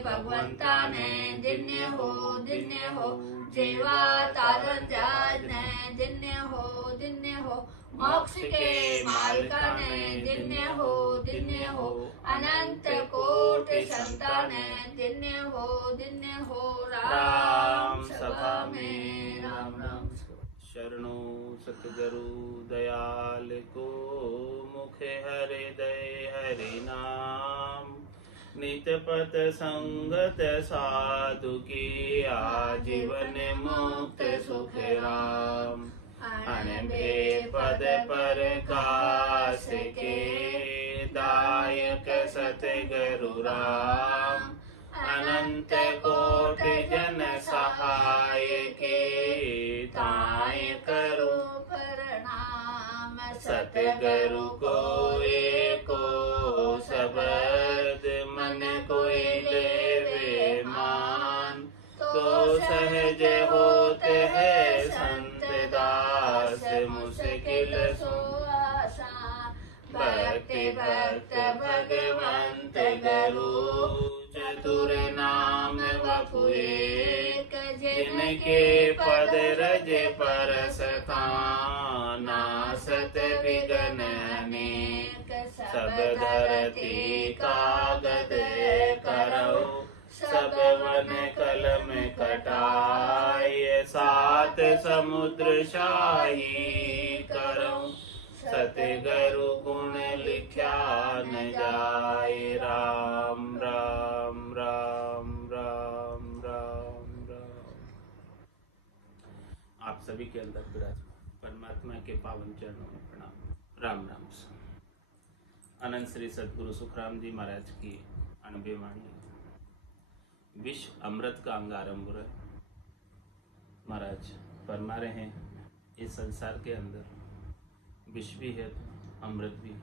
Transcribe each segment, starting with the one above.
भगवंता ने दिन्य हो जेवा तारण जाज ने दिन्य हो मोक्ष के मालिका ने दिन्य हो अनंत कोटि संतान दिन्य हो राम सभा में राम राम। शरणो सतगुरु दयाल को मुखे हृदय हरि नाम नित पत संगत साधु की आजीवन मुक्त सुख राम अनबे पद पर काश के दायक सतगुरु राम अनंत कोटि जन सहाय के ताय करो प्रणाम सतगुरु को एको शब्द मन कोई लेवे मान तो सहज होते है संत दास मुश्किल सो आसान भक्ति भक्त भगवंत गुरु चतुर नाम वपु एक जिनके पद रज परस नासत विघ्न अनेक सब धरती कागद करौ सब वन कलम कटाय सात समुद्र शाही करौ सतगुरु गुण लिख्या न जाए राम राम राम राम राम राम। आप सभी के अंदर विराजमान परमात्मा के पावन चरणों में प्रणाम। राम राम। अनंत श्री सतगुरु सुखराम जी महाराज की अनबे वाणी विश्व अमृत का अंग आरंभ है। महाराज फरमा रहे हैं इस संसार के अंदर विष भी है तो अमृत भी है।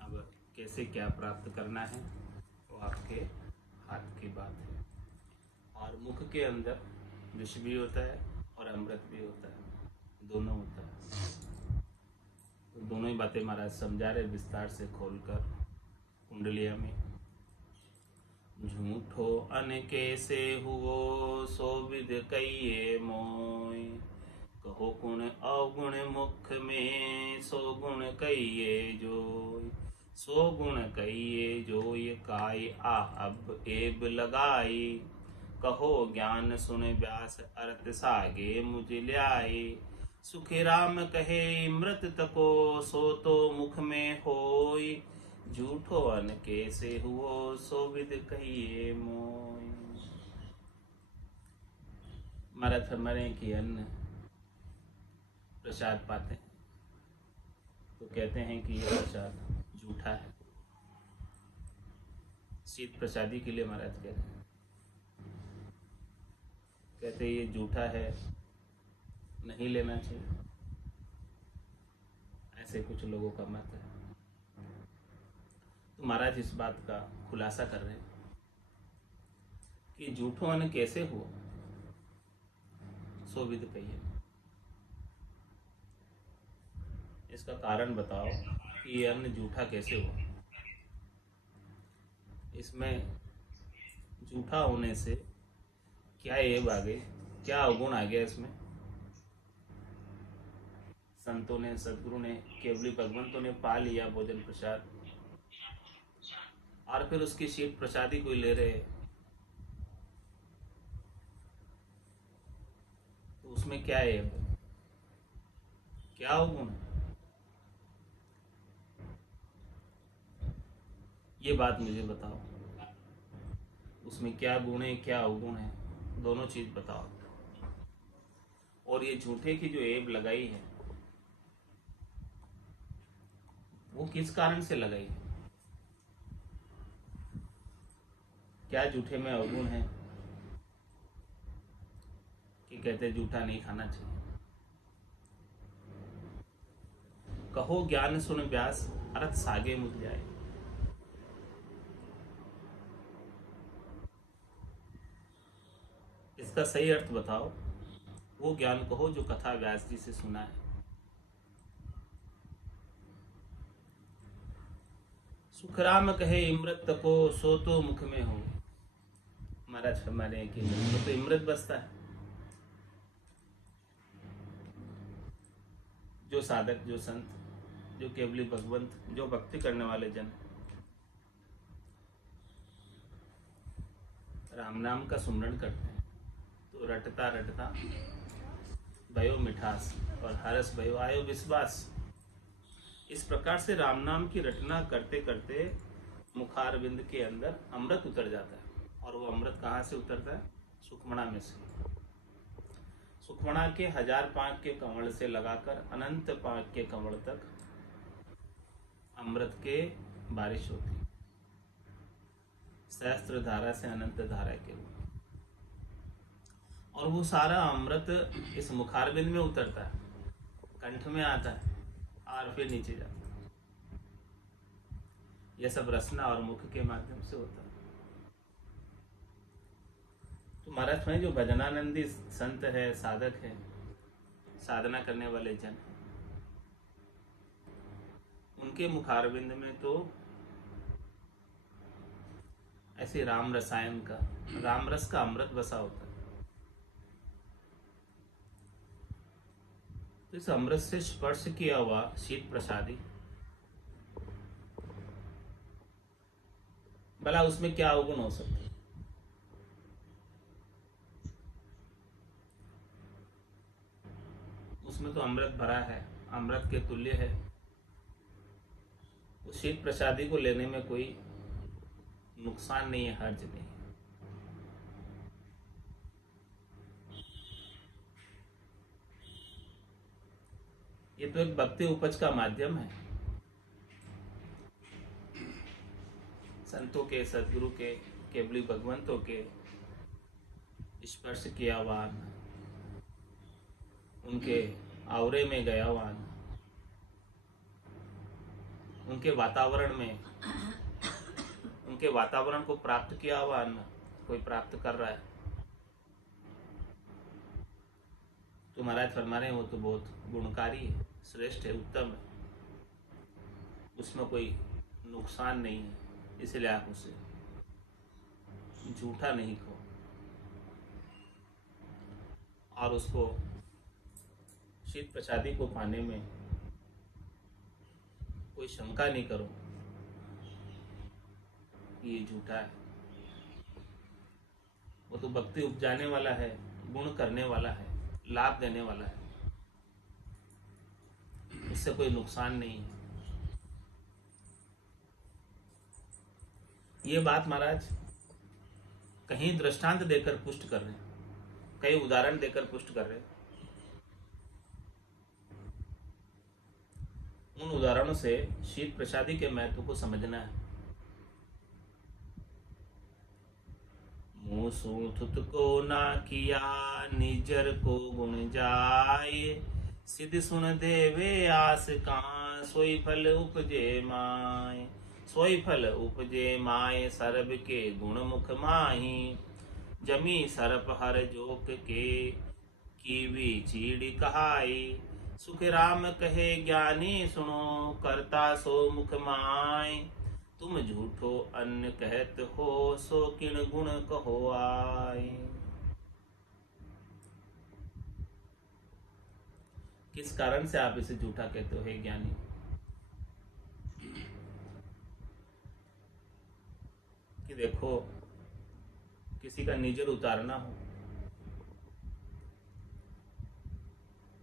अब कैसे क्या प्राप्त करना है वो आपके हाथ की बात है। और मुख के अंदर विष भी होता है और अमृत भी होता है, दोनों होता है। तो दोनों ही बातें महाराज समझा रहे विस्तार से खोलकर कुंडलिया में। झूठो अन कैसे हुओ सो विद कहिए मोय कहो गुण अवगुण मुख में सो गुण कहिए जोय सो गुण कहिए जोय काय आ अब एब लगाई कहो ज्ञान सुन व्यास अर्थ सागे मुझ ल्याए सुखी राम कहे मृत तको सो तो मुख में होय झूठो अन कैसे हुओ सो विद कहिए मोय। महाराज फरमाए कि अन्न प्रसाद पाते हैं तो कहते हैं कि यह प्रसाद झूठा है। शीत प्रसादी के लिए महाराज कहते ये झूठा है, नहीं लेना चाहिए, ऐसे कुछ लोगों का मत है। तो महाराज इस बात का खुलासा कर रहे हैं कि झूठो अन्न कैसे हुआ सो विद कहिए। इसका कारण बताओ कि ये अन्न झूठा कैसे हुआ। इसमें झूठा होने से क्या ऐब आ गई, क्या अवगुण आ गया इसमें। संतों ने सदगुरु ने केवली भगवंतों ने पा लिया भोजन प्रसाद और फिर उसकी शीत प्रसादी कोई ले रहे, तो उसमें क्या ऐब, क्या अवगुण है, ये बात मुझे बताओ। उसमें क्या गुण है क्या अवगुण है, दोनों चीज बताओ। और ये झूठे की जो ऐब लगाई है वो किस कारण से लगाई है, क्या झूठे में अवगुण है कि कहते झूठा नहीं खाना चाहिए। कहो ज्ञान सुन व्यास अर्थ सागे मुझ जाए। इसका सही अर्थ बताओ। वो ज्ञान कहो जो कथा व्यास जी से सुना है। सुखराम कहे इमृत को सो तो मुख में हो। महाराज फरमाने हैं कि तो इमृत बसता है। जो साधक, जो संत, जो केवली भगवंत, जो भक्ति करने वाले जन राम नाम का सुमरण करते हैं तो रटता रटता भयो मिठास और हरस भयो आयो विश्वास। इस प्रकार से राम नाम की रटना करते करते मुखारविंद के अंदर अमृत उतर जाता है। और वो अमृत कहाँ से उतरता है? सुखमणा में से। सुखमणा के 1000 पांक के कमल से लगाकर अनंत पांक के कमल तक अमृत के बारिश होती, सहस्त्र धारा से अनंत धारा के रूप, और वो सारा अमृत इस मुखारबिंद में उतरता है, कंठ में आता है और फिर नीचे जाता है। यह सब रसना और मुख के माध्यम से होता है। तो महाराज में जो भजनानंदी संत है, साधक है, साधना करने वाले जन है, उनके मुखारविंद में तो ऐसे राम रसायन का, राम रस का अमृत बसा होता है। तो इस अमृत से स्पर्श किया हुआ शीत प्रसादी, भला उसमें क्या अवगुण हो सकते? उसमें तो अमृत भरा है, अमृत के तुल्य है। उस शीत प्रसादी को लेने में कोई नुकसान नहीं है, हर्ज नहीं। ये तो एक भक्ति उपज का माध्यम है। संतों के, सदगुरु के, केवली भगवंतों के स्पर्श किया हुआ, उनके आवरे में गया हुआ, उनके वातावरण में, उनके वातावरण को प्राप्त किया हुआ अन्न कोई प्राप्त कर रहा है तो महाराज फरमा रहे हैं वो तो बहुत गुणकारी है, श्रेष्ठ है, उत्तम है, उसमें कोई नुकसान नहीं है। इसलिए आप उसे झूठा नहीं कहो और उसको शीत प्रसादी को पाने में कोई शंका नहीं करो कि ये झूठा है। वो तो भक्ति उपजाने वाला है, गुण करने वाला है, लाभ देने वाला है, इससे कोई नुकसान नहीं है। ये बात महाराज कहीं दृष्टांत देकर पुष्ट कर रहे हैं, कई उदाहरण देकर पुष्ट कर रहे हैं। उन उदाहरणों से शीत प्रसादी के महत्व को समझना है। मुँह सूथुत को ना किया, निजर को गुण जाए, सिद्ध सुन देवे आस कहाँ, सोई फल उपजे माय, सोई फल उपजे माय, सरब के गुण मुख माही, जमी सरप हर जोक के, कीवी चीड़ कहाई, सुख राम कहे ज्ञानी सुनो, करता सो मुख माय, तुम झूठो अन्न कहत हो, सो किण गुण कहो आय। किस कारण से आप इसे झूठा कहते हो हे ज्ञानी? कि देखो किसी का निजर उतारना हो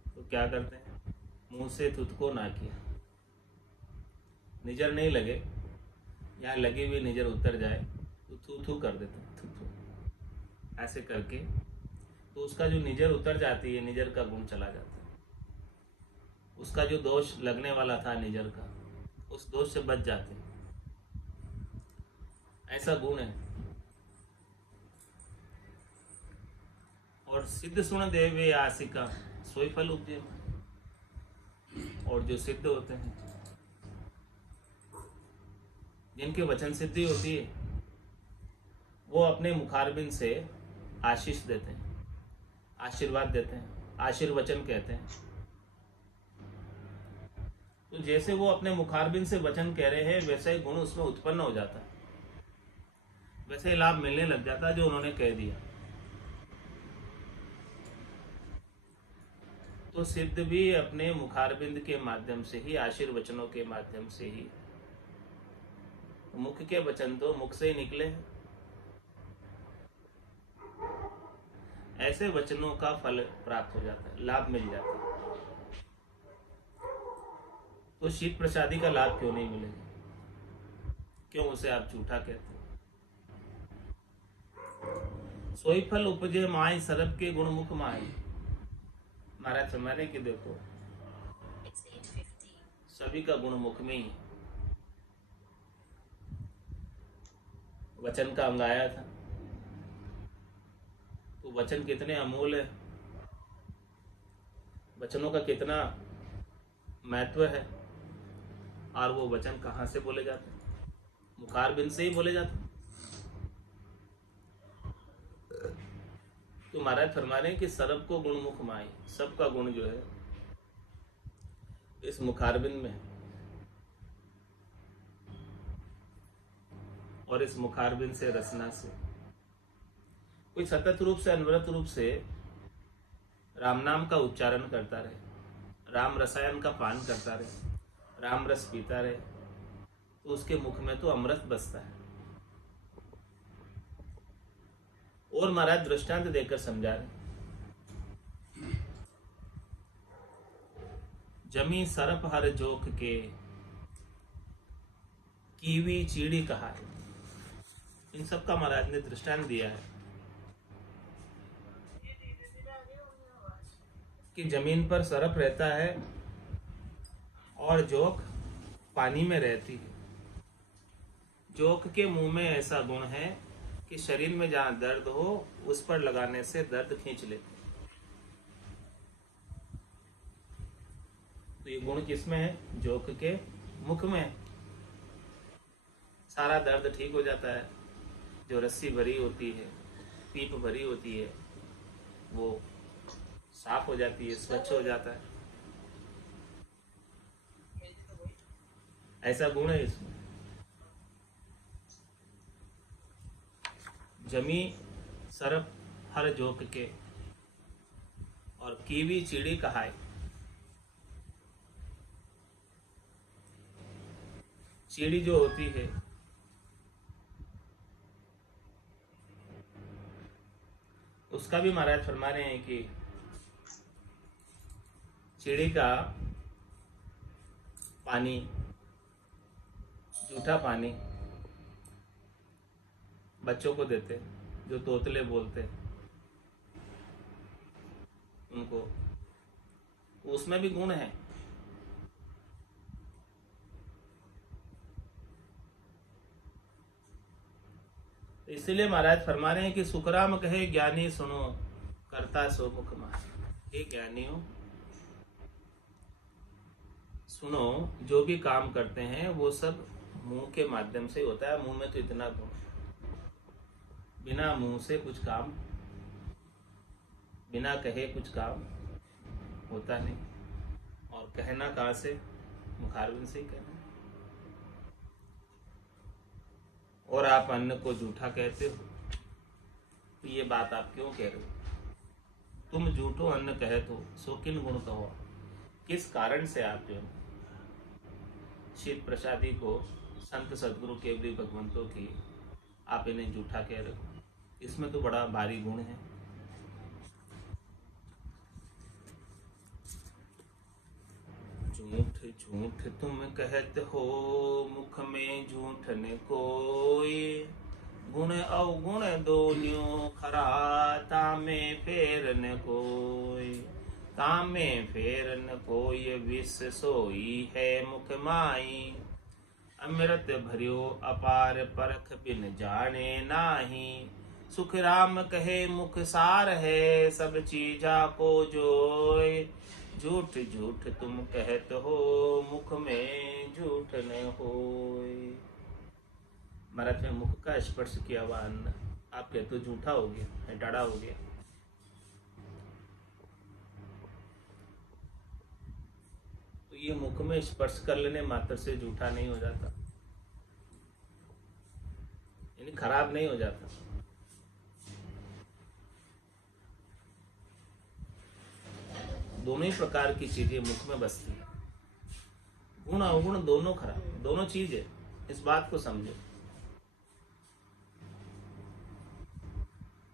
तो क्या करते हैं? मुंह से थुथको ना किया, निजर नहीं लगे, यहाँ लगी हुई निजर उतर जाए तो थू थू कर देते हैं, थू थू ऐसे करके, तो उसका जो निजर उतर जाती है, निजर का गुण चला जाता है। उसका जो दोष लगने वाला था निजर का, उस दोष से बच जाते हैं। ऐसा गुण है। और सिद्ध सुन देवे आसिका, सोई फल उपजे। और जो सिद्ध होते हैं, जिनके वचन सिद्धि होती है, वो अपने मुखारबिंद से आशीष देते हैं, आशीर्वाद देते हैं, आशीर्वचन कहते हैं। तो जैसे वो अपने मुखारबिंद से वचन कह रहे हैं, वैसा ही गुण उसमें उत्पन्न हो जाता है। वैसे ही लाभ मिलने लग जाता जो उन्होंने कह दिया। तो सिद्ध भी अपने मुखारबिंद के माध्यम से ही, आशीर्वचनों के माध्यम से ही, मुख के वचन तो मुख से ही निकले हैं, ऐसे वचनों का फल प्राप्त हो जाता है, लाभ मिल जाता है। तो शीत प्रसादी का लाभ क्यों नहीं मिलेगा? क्यों उसे आप झूठा कहते हो? सोई फल उपजे माई सरब के गुण मुख माई। महाराज फरमाने की देखो सभी का गुण मुख में ही। वचन का अंग आया था, तो वचन कितने अमूल्य है, वचनों का कितना महत्व है, और वो वचन कहाँ से बोले जाते हैं? मुखारबिंद से ही बोले जाते हैं। तो महाराज फरमा रहे हैं कि सरब को गुण मुख माई, सबका गुण जो है इस मुखारबिंद में है, और इस मुखारबिंद से, रसना से कोई सतत रूप से, अनवरत रूप से राम नाम का उच्चारण करता रहे, राम रसायन का पान करता रहे, राम रस पीता रहे, तो उसके मुख में तो अमृत बसता है। और महाराज दृष्टांत देकर समझा रहे, जमी सरप हर जोख के कीवी चीड़ी कहा है। इन सब का महाराज ने दृष्टांत दिया है कि जमीन पर सरप रहता है और जोक पानी में रहती है। जोक के मुंह में ऐसा गुण है कि शरीर में जहां दर्द हो उस पर लगाने से दर्द खींच लेते। तो ये गुण किसमें है? जोक के मुख में। सारा दर्द ठीक हो जाता है। जो रस्सी भरी होती है, पीप भरी होती है, वो साफ हो जाती है, स्वच्छ हो जाता है। ऐसा गुण है इसमें। जमी सरप हर जोक के और कीवी चिड़ी कहाय। चिड़ी जो होती है उसका भी महाराज फरमा रहे हैं कि चिड़ी का पानी, जूठा पानी बच्चों को देते, जो तोतले बोलते उनको, उसमें भी गुण है। इसलिए महाराज फरमा रहे हैं कि सुखराम कहे ज्ञानी सुनो, करता सो मुख मार। हे ज्ञानियों सुनो, जो भी काम करते हैं वो सब मुंह के माध्यम से होता है। मुंह में तो इतना गुण, बिना मुंह से कुछ काम, बिना कहे कुछ काम होता नहीं। और कहना कहाँ से? मुखारबिंद से ही कहना। और आप अन्न को झूठा कहते हो, तो ये बात आप क्यों कह रहे हो? तुम झूठो अन्न कहत हो, सो किन गुण कहो। किस कारण से आप जो शीत प्रसादी को, संत सदगुरु केवली भगवंतों की, आप इन्हें झूठा कह रहे हो? इसमें तो बड़ा भारी गुण है। झूठ झूठ तुम कहते हो, मुख में झूठ न कोई। गुण अवगुण दोन्यों खरा, तामे फेर न कोई। तामे फेर न कोई, विष सोई है मुख माई। अमृत भरियो अपार, परख बिन जाने नाही। सुख राम कहे मुख सार है, सब चीजा को जोय। झूठ झूठ तुम कहत हो, मुख में झूठ न होय। महाराज में मुख का स्पर्श किया हुआ अन्न आप कहते हो झूठा हो गया, डाढ़ा हो गया। तो ये मुख में स्पर्श कर लेने मात्र से झूठा नहीं हो जाता। यानी खराब नहीं हो जाता। दोनों ही प्रकार की चीजें मुख में बसती है, गुण अवगुण दोनों खराब, दोनों चीज है, इस बात को समझो।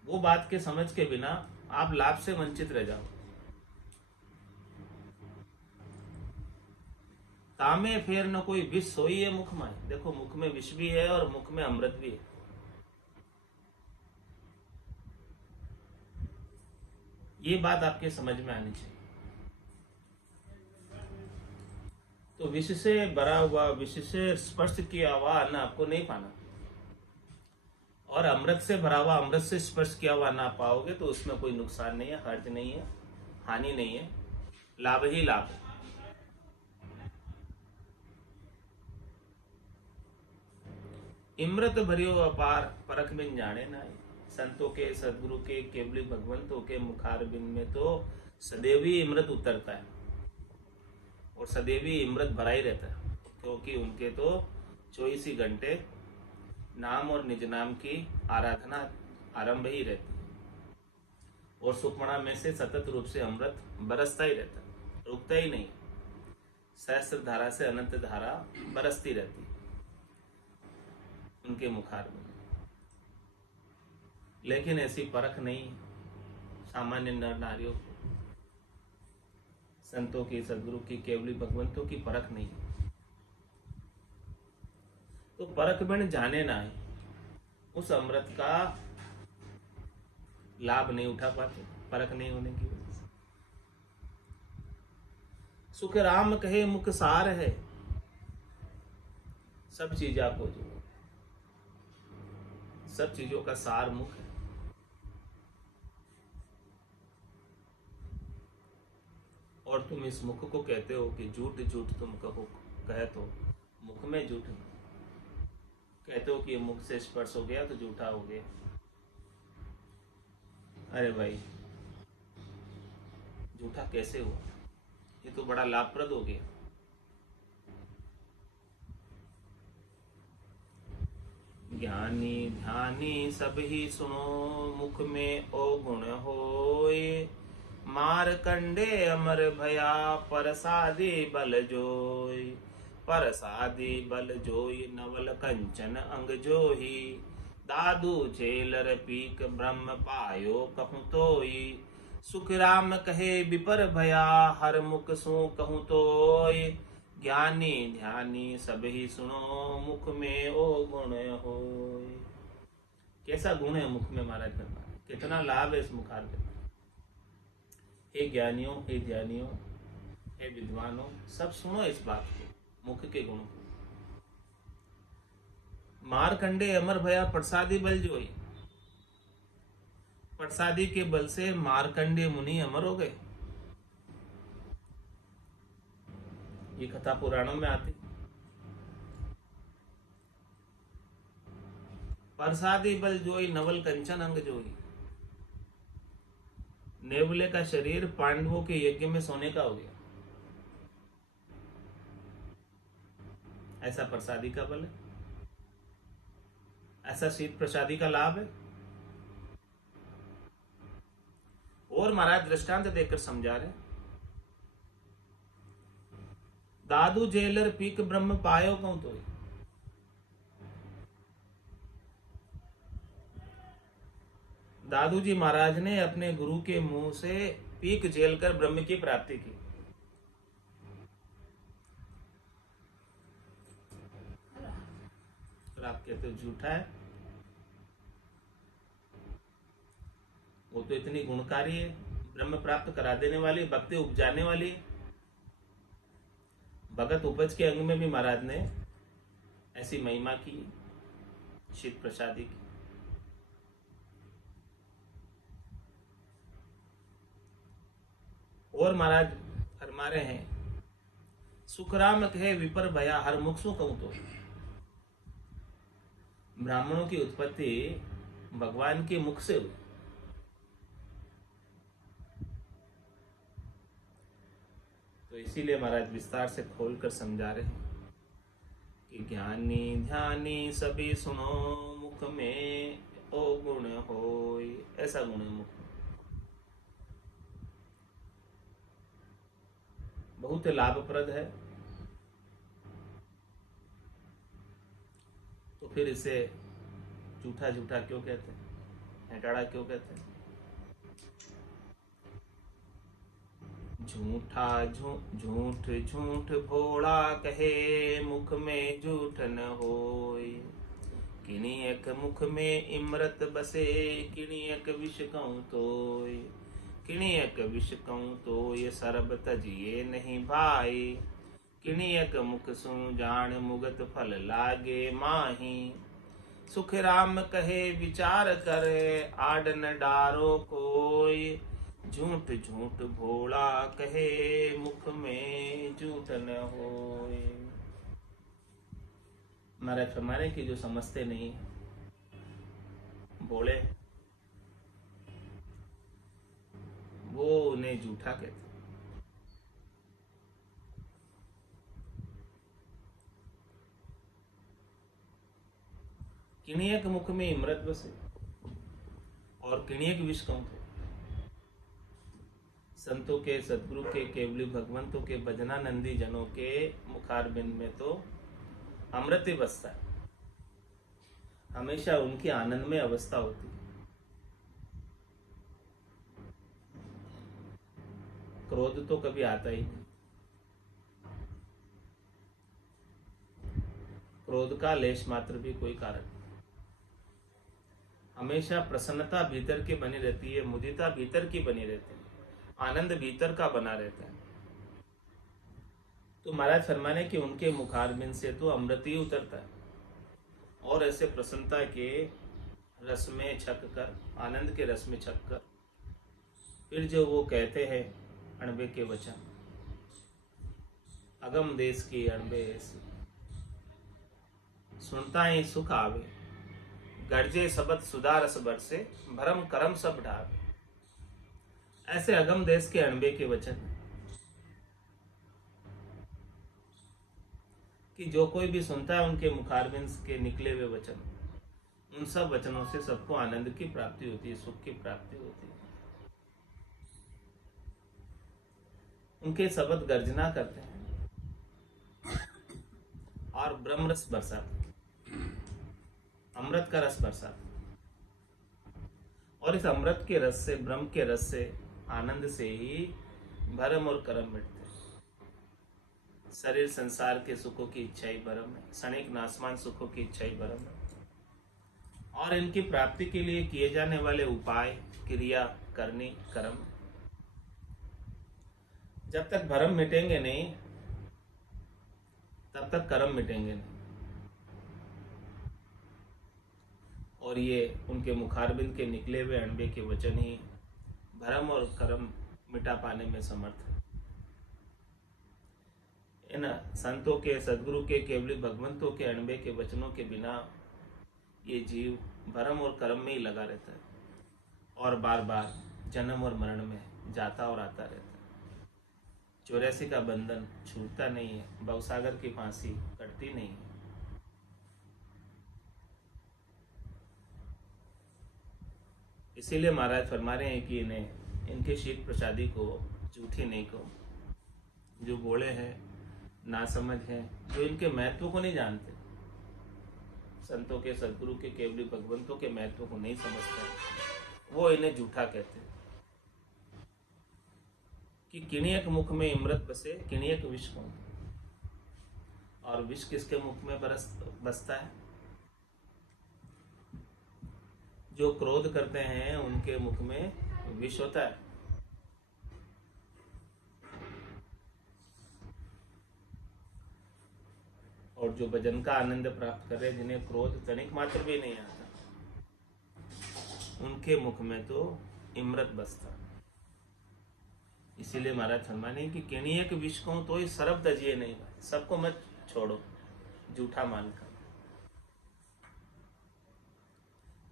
वो बात के समझ के बिना आप लाभ से वंचित रह जाओ। तामे फेर न कोई विष सोई है मुख में। देखो, मुख में विष भी है और मुख में अमृत भी है। ये बात आपके समझ में आनी चाहिए। तो विष से भरा हुआ, विष से स्पर्श किया हुआ अन्न आपको नहीं पाना, और अमृत से भरा हुआ, अमृत से स्पर्श किया हुआ ना पाओगे तो उसमें कोई नुकसान नहीं है, हर्ज नहीं है, हानि नहीं है, लाभ ही लाभ है। इमृत भरियो अपार परख बिन जाने नाई। संतों के, सदगुरु के, केवली भगवंतों के मुखार बिन में तो सदैव ही इमृत उतरता है और सदैव ही इमृत भरा ही रहता है, क्योंकि उनके तो 24 ही घंटे नाम और निज नाम की आराधना आरंभ ही रहती है, और सुखमणा में से सतत रूप से अमृत बरसता ही रहता है, रुकता ही नहीं। सहस्त्र धारा से अनंत धारा बरसती रहती है उनके मुखार में। लेकिन ऐसी परख नहीं सामान्य नर नारियों को, संतों की, सदगुरु की, केवली भगवंतों की परख नहीं। तो परख बिन जाने ना है, उस अमृत का लाभ नहीं उठा पाते, परख नहीं होने की वजह से। सुख राम कहे मुख सार है। सब चीज आपको जो, सब चीजों का सार मुख है। और तुम इस मुख को कहते हो कि झूठ झूठ तुम कहो, कहे तो मुख में झूठ, कहते हो कि ये मुख से स्पर्श हो गया तो झूठा हो गया। अरे भाई, झूठा कैसे हुआ? ये तो बड़ा लाभप्रद हो गया। ज्ञानी ध्यानी सब ही सुनो, मुख में ओ गुण होए। मारकंडे अमर भया, परसादी बल जोई। परसादी बल जोई, नवल कंचन अंग जोही। दादू झेलर पीक, ब्रह्म पायो कहूँ तोई। सुख राम कहे विपर भया, हर मुख सो कहूँ तोय। ज्ञानी ध्यानी सब ही सुनो, मुख में ओ गुण होय। कैसा गुण है मुख में महाराज भगवान, कितना लाभ है इस मुखार के। हे ज्ञानियों, हे ध्यानियों, हे विद्वानों, सब सुनो इस बात को, मुख के गुण को। मारकंडे अमर भया, प्रसादी बल जोई। प्रसादी के बल से मारकंडे मुनि अमर हो गए। ये कथा पुराणों में आती। प्रसादी बल जोई, नवल कंचन अंग जोई। नेवले का शरीर पांडवों के यज्ञ में सोने का हो गया। ऐसा प्रसादी का बल है, ऐसा शीत प्रसादी का लाभ है। और महाराज दृष्टांत देकर समझा रहे, दादू जेलर पीक ब्रह्म पायो कहूं तो। दादू जी महाराज ने अपने गुरु के मुंह से पीक झेल कर ब्रह्म की प्राप्ति की। और आप कहते हो झूठा है, वो तो इतनी गुणकारी है, ब्रह्म प्राप्त करा देने वाली, भक्ति उपजाने वाली। भगत उपज के अंग में भी महाराज ने ऐसी महिमा की, शीत प्रसादी की। और महाराज फरमा रहे हैं, सुखराम कहे विपर भया, हर मुख सु कहूं तो। ब्राह्मणों की उत्पत्ति भगवान के मुख से हुई। तो इसीलिए महाराज विस्तार से खोलकर समझा रहे हैं कि ज्ञानी ध्यानी सभी सुनो, मुख मुख में ओ गुण होय। ऐसा गुण है मुख में, बहुत लाभप्रद है। तो फिर इसे झूठा झूठा क्यों कहते हैं, हेटाड़ा क्यों कहते हैं? झूठा झूठ झूठ भोला कहे, मुख में झूठ न होय। किनियक मुख में इमरत बसे, किनियक विष कहूँ तोय। किनियक विष कहूँ तोय, सरब तजिए नहीं भाई। किनियक मुख सु जान, मुगत फल लागे माही। सुख राम कहे विचार करे, आड न डारो कोय। झूठ झूठ भोला कहे, मुख में झूठ न होय। महाराज फरमाने की जो समझते नहीं बोले, वो उन्हें झूठा कहते। किणियक मुख में इमरत बसे, और किणियक विष कहूं तो संतों के, सदगुरु के, केवली भगवंतों के, भजनानंदी जनों के मुखारबिंद में तो अमृत ही बसता है। हमेशा उनकी आनंद में अवस्था होती है। क्रोध तो कभी आता ही नहीं। क्रोध का लेश मात्र भी कोई कारण नहीं। हमेशा प्रसन्नता भीतर की बनी रहती है, मुदिता भीतर की बनी रहती है, आनंद भीतर का बना रहता है। तो महाराज फरमाने कि उनके मुखारबिंद से तो अमृत ही उतरता है, और ऐसे प्रसन्नता के रस में छक कर, आनंद के रस में छक कर, फिर जो वो कहते हैं अणबे के वचन, अगम देश की अणबे ऐसी, सुनता ही सुख आवे, गर्जे सबद सुधारस बरसे, भरम करम सब ढावे। ऐसे अगम देश के अणबे के वचन कि जो कोई भी सुनता है उनके मुखारबिंद के निकले हुए वचन, उन सब वचनों से सबको आनंद की प्राप्ति होती है, सुख की प्राप्ति होती है। उनके शब्द गर्जना करते हैं और ब्रह्म रस बरसाते, अमृत का रस बरसाते, और इस अमृत के रस से, ब्रह्म के रस से, आनंद से ही भरम और कर्म मिटते। शरीर संसार के सुखों की इच्छा ही भरम है, क्षणिक नासमान सुखों की इच्छा ही भरम है, और इनकी प्राप्ति के लिए किए जाने वाले उपाय, क्रिया, करनी, कर्म, जब तक भरम मिटेंगे नहीं तब तक कर्म मिटेंगे नहीं। और ये उनके मुखारबिंद के निकले हुए अणबे के वचन ही भरम और कर्म मिटा पाने में समर्थ है। इन संतों के, सदगुरु के, केवली भगवंतों के अणबे के वचनों के बिना ये जीव भरम और कर्म में ही लगा रहता है, और बार बार जन्म और मरण में जाता और आता रहता है। 84 का बंधन छूटता नहीं है, भवसागर की फांसी कटती नहीं है। इसीलिए महाराज फरमा रहे हैं कि इन्हें, इनके शील प्रसादी को झूठी नहीं कहो। जो बोले हैं, ना समझ हैं, जो इनके महत्व को नहीं जानते, संतों के, सदगुरु के, केवली भगवंतों के महत्व को नहीं समझते, वो इन्हें झूठा कहते हैं। कि किणियक मुख में इमरत बसे, किणियक विष कहूं, और विष किसके मुख में बसता है? जो क्रोध करते हैं उनके मुख में विष होता है। और जो भजन का आनंद प्राप्त कर रहे, जिन्हें क्रोध तनिक मात्र भी नहीं आता, उनके मुख में तो इमरत बसता। इसीलिए महाराज फरमाने कि किणियक विष कहूं तो ही सरब तजिए नहीं भाई, सबको मत छोड़ो झूठा मानकर।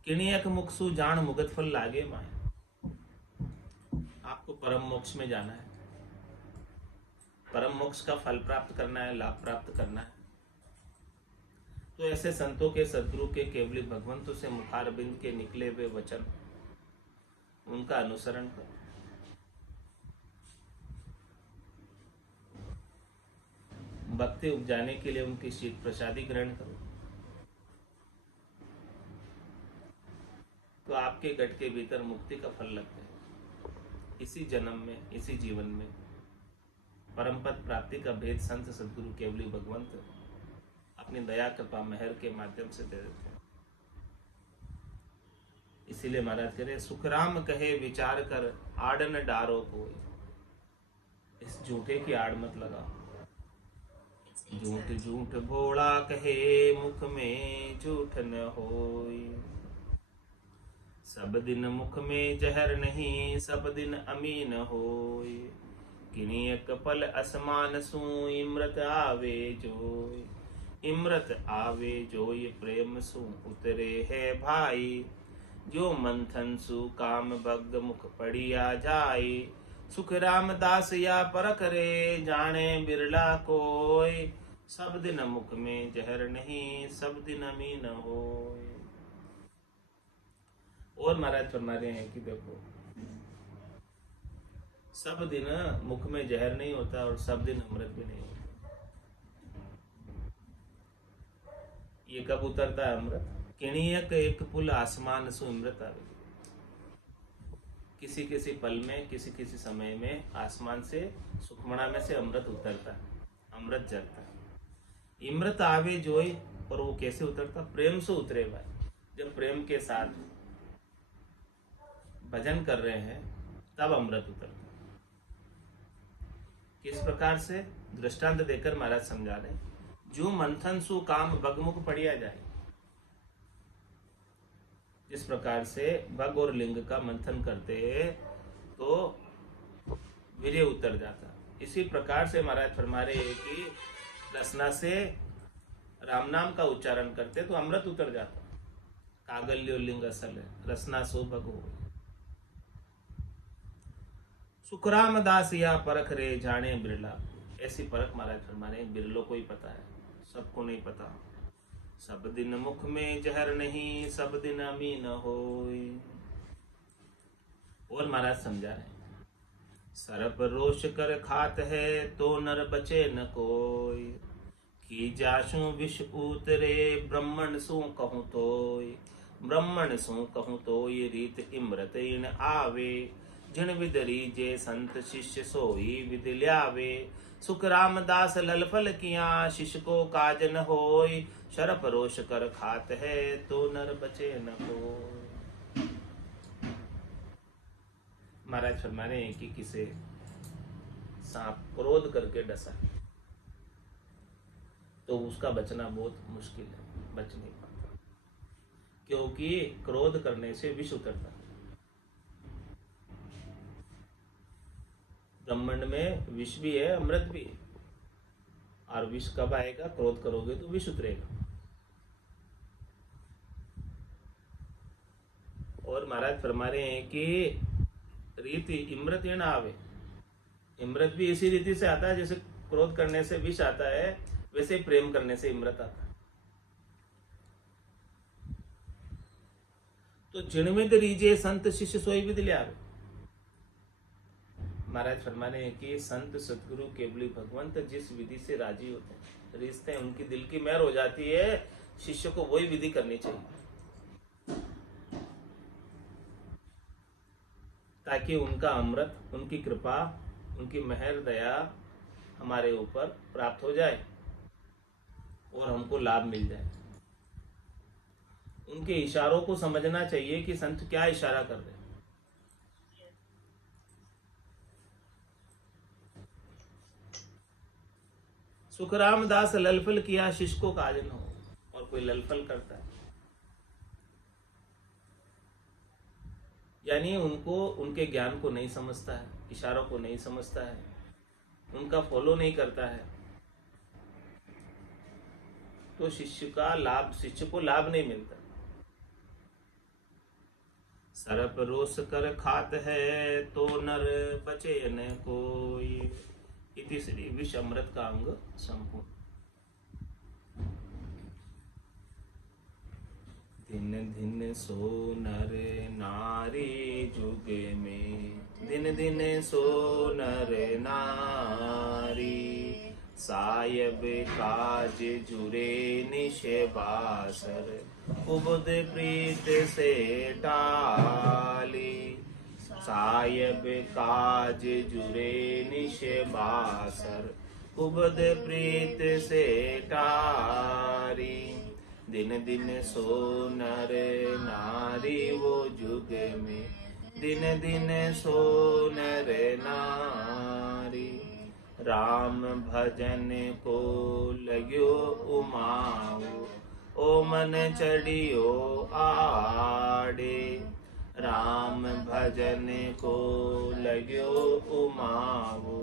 किणियक मुख सु जान, मुगत फल लागे माया। आपको परम मोक्ष में जाना है, परम मोक्ष का फल प्राप्त करना है, लाभ प्राप्त करना है। तो ऐसे संतों के, सद्गुरु के, केवली भगवंतों से मुखारबिंद के निकले हुए वचन, उनका अनुसरण करो। भक्ति उपजाने के लिए उनकी शीत प्रसादी ग्रहण करो, तो आपके गट के भीतर मुक्ति का फल लगता है। इसी जन्म में, इसी जीवन में परम पद प्राप्ति का भेद संत सद्गुरु केवली भगवंत अपनी दया कृपा मेहर के माध्यम से दे देते हैं। इसीलिए महाराज कह रहे, सुखराम कहे विचार कर आड़ न डारो कोई। इस झूठे की आड़ मत लगाओ। झूठ झूठ भोला कहे मुख में झूठ न होय। सब दिन मुख में जहर नहीं, सब दिन अमीन होय। किनी एक पल असमान सू इमृत आवे जोय। इमृत आवे जोय प्रेम सु उतरे है भाई। जो मंथन सु काम भग मुख पड़िया जाय। सुख रामदास या परख रे जाने बिरला कोय। सब दिन मुख में जहर नहीं, सब दिन अमीन होय। और महाराज फरमा रहे हैं कि देखो, सब दिन मुख में जहर नहीं होता और सब दिन अमृत भी नहीं होता। ये कब उतरता है अमृत? किणियक एक पुल आसमान सु अमृत आवे। किसी किसी पल में, किसी किसी समय में आसमान से, सुखमणा में से अमृत उतरता है, अमृत जलता है। इमृत आवे जोई, और वो कैसे उतरता? प्रेम से उतरे भाई। जब प्रेम के साथ भजन कर रहे हैं तब अमृत उतरता। किस प्रकार से? दृष्टांत देकर महाराज समझा रहे, जो मंथन सु काम भगमुख पड़िया जाए। जिस प्रकार से भग और लिंग का मंथन करते हैं तो वीर्य उतर जाता, इसी प्रकार से महाराज फरमा रहे हैं कि रसना से राम नाम का उच्चारण करते तो अमृत उतर जाता। कागल्यो लिंग असल है, रसना सो भग हो। सुखराम दास या परख रे जाने बिरला। ऐसी परख महाराज फरमा रहे, बिरलों को ही पता है, सबको नहीं पता। सब दिन मुख में जहर नहीं, सब दिन अमीन होय। और महाराज समझा रहे, सरप रोष कर खात है तो नर बचे न कोय। की जासु विष उतरे ब्रह्मण सु कहूं तोय। ब्रह्मण सु कहूं तोय रीत इमृत इन आवे। जिन विद रीजे संत शिष्य सोई विद ल्यावे। सुख रामदास ललफल किया शिष्य को काज न होय। शरप रोष कर खात है तो नर बचे न कोय। महाराज फरमा रहे हैं कि किसे सांप क्रोध करके डसा तो उसका बचना बहुत मुश्किल है, बच नहीं पाता, क्योंकि क्रोध करने से विष उतरता है। ब्रह्मांड में विष भी है, अमृत भी है, और विष कब आएगा? क्रोध करोगे तो विष उतरेगा। और महाराज फरमा रहे हैं कि रीति इमृत न आवे। इमृत भी इसी रीति से आता है, जैसे क्रोध करने से विष आता है, वैसे प्रेम करने से इमृत आता है। तो जिनमें रीजे संत शिष्य सोई विद ल्यावे। महाराज फरमा रहे हैं कि संत सतगुरु केवली भगवंत जिस विधि से राजी होते हैं, रिश्ते हैं, उनकी दिल की मेहर हो जाती है, शिष्य को वही विधि करनी चाहिए ताकि उनका अमृत, उनकी कृपा, उनकी मेहर दया हमारे ऊपर प्राप्त हो जाए और हमको लाभ मिल जाए। उनके इशारों को समझना चाहिए कि संत क्या इशारा कर रहे हैं। सुखराम दास ललफल किया शिष्य को काज न हो। और कोई ललफल करता है यानी उनको, उनके ज्ञान को नहीं समझता है, इशारों को नहीं समझता है, उनका फॉलो नहीं करता है, तो शिष्य को लाभ नहीं मिलता। सरप रोष कर खात है तो नर बचे न कोई। इति श्री विष अमृत का अंग संपूर्ण। दिन दिन सो नर नारी जुग में, दिन दिन सो नर नारी। सायब काज जुरे निश बासर, कुबुद प्रीत से टाली। सायब काज जुरे निश बासर, कुबुद प्रीत से टारी। दिन दिन सो नर नारी वो जुग में, दिन दिन सो नर नारी। राम भजन को लग्यो उमाओ, ओ मन चढ़ियो आड़े। राम भजन को लग्यो उमाओ,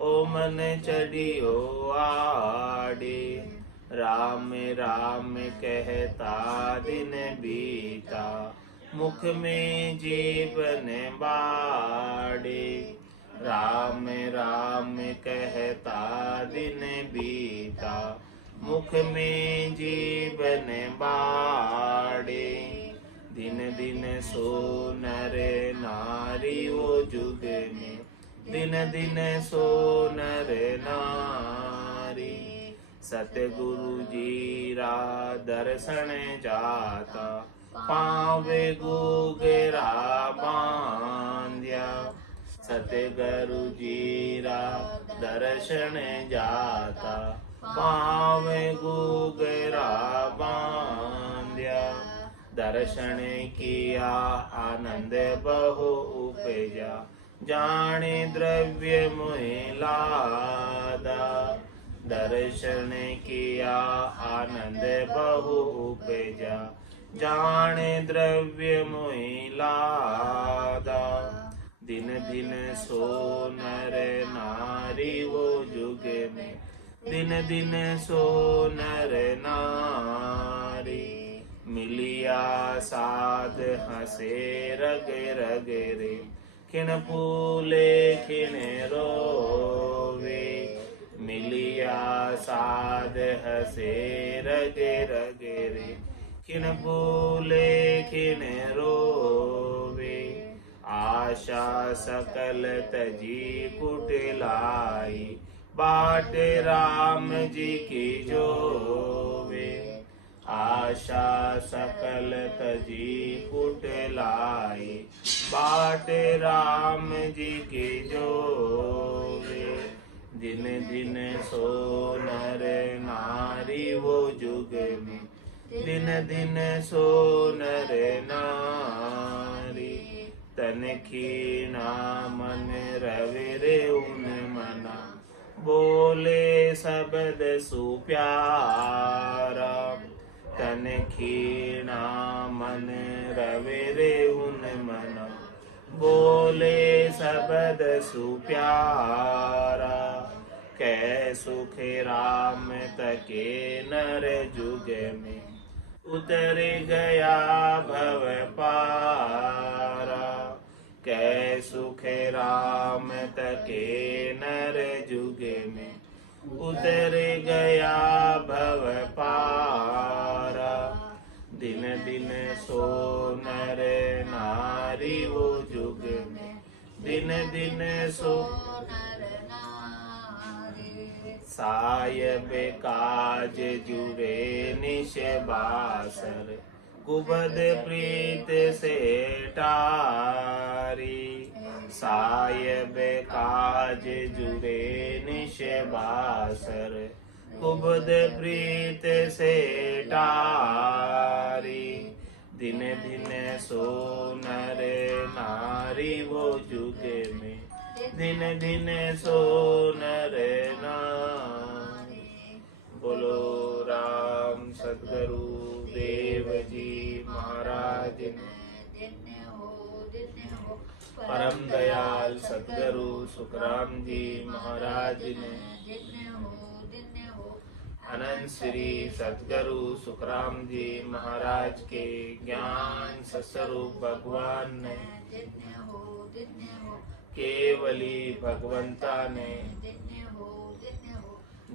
ओ मन चढ़ियो आड़े। राम राम कहता दिन बीता, मुख में जीवन बाड़े। राम राम कहता दिन बीता, मुख में जीवन बाड़े। दिन दिन सो नर नारी वो जुग में, दिन दिन सो नर नारी। सतगुरु जी रा दर्शन जाता, पावे गुगरा बांध्या। सतगुरु जी रा दर्शन जाता, पावे गुगरा बांध्या। दर्शन किया आनंद बहु उपजा, जाने द्रव्य मोह लादा। दर्शन किया आनंद बहु उपजा, जाने द्रव्य मोह लादा। दिन दिन सो नर नारी वो जुग में, दिन दिन सो नर नारी। मिलिया साध हसे रग रग रे, खिन फूले खिन रोवे। मिलिया साध हसे रग रग रे, खिन फूले खिन रोवे। आशा सकल तजी कुटिलाई, बाट राम जी की जोवे। आशा सकल तजी कुटिलाई, बाट राम जी की जोवे। दिन दिन सो नर नारी वो जुग में, दिन दिन सो नर नारी। तन खीना मन रवि रे उन मना, बोले शब्द सुप्यारा। तन खीना मन रवि रे उन मना, बोले शब्द सुप्यारा। कै सुख राम तके नर जुग में, उतर गया भव पारा। कै सुख राम तके नर जुग में, उतर गया भव पारा। दिन दिन सो नर नारी वो जुग में, दिन दिन सो नर नारी। सायब काज जुरे निश बासर, कुबद प्रीत से टारी। सायब काज जुरे निश बासर, कुबद प्रीत से टारी। दिन दिन सो नर नारी वो जुग में, दिन दिन सो नर नारी। बोलो राम सद्गुरु देव जी महाराज परम दयाल सद्गुरु सुखराम जी महाराज ने, अनंत श्री सद्गुरु सुखराम जी महाराज के ज्ञान स्वरूप भगवान ने, केवली भगवंता ने,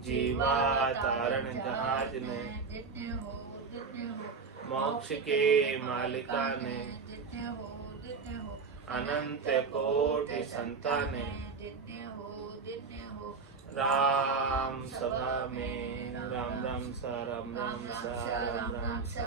जीवा तारण जहाज ने, मोक्ष के मालिका ने दिन्य हो दिन्य हो अनंत कोटि संताने दिन्य हो राम सभा में राम राम सा राम राम सा राम राम सा